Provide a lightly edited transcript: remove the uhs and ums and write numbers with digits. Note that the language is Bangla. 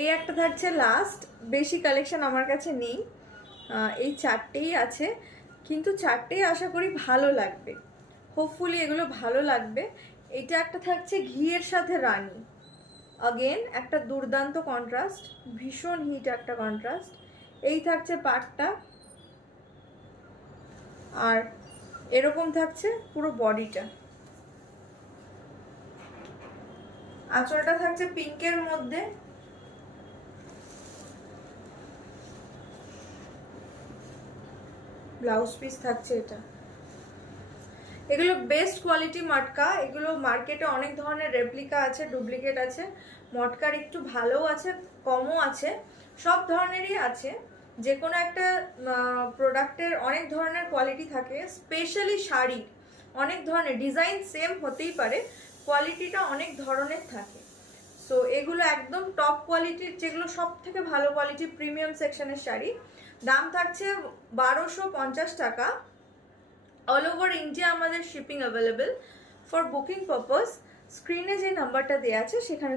এই একটা থাকছে লাস্ট, বেশি কালেকশন আমার কাছে নেই, এই চারটেই আছে, কিন্তু চারটেই আশা করি ভালো লাগবে, হোপফুলি এগুলো ভালো লাগবে। এটা একটা থাকছে ঘিয়ের সাথে রানী, अगेन একটা দুর্দান্ত কন্ট্রাস্ট, ভীষণ হিট একটা কন্ট্রাস্ট। এই থাকছে পাটটা, আর এরকম থাকছে পুরো বডিটা। আঁচলটা থাকছে পিঙ্কের মধ্যে, ব্লাউজ পিস থাকছে এটা। এগুলো বেস্ট কোয়ালিটি মটকা, এগুলো মার্কেটে অনেক ধরনের রেপ্লিকা আছে, ডুপ্লিকেট আছে, মটকার একটু ভালোও আছে কমও আছে, সব ধরনেরই আছে। যে কোনো একটা প্রোডাক্টের অনেক ধরনের কোয়ালিটি থাকে, স্পেশালি শাড়ি অনেক ধরনের ডিজাইন সেম হতেই পারে, কোয়ালিটিটা অনেক ধরনের থাকে। সো এগুলো একদম টপ কোয়ালিটির, যেগুলো সব থেকে ভালো কোয়ালিটি প্রিমিয়াম সেকশনের শাড়ি। দাম থাকছে 1250 টাকা। অল ওভার ইন্ডিয়া আমাদের shipping available. For booking purpose স্ক্রিনে যে নাম্বারটা দেওয়া আছে সেখানে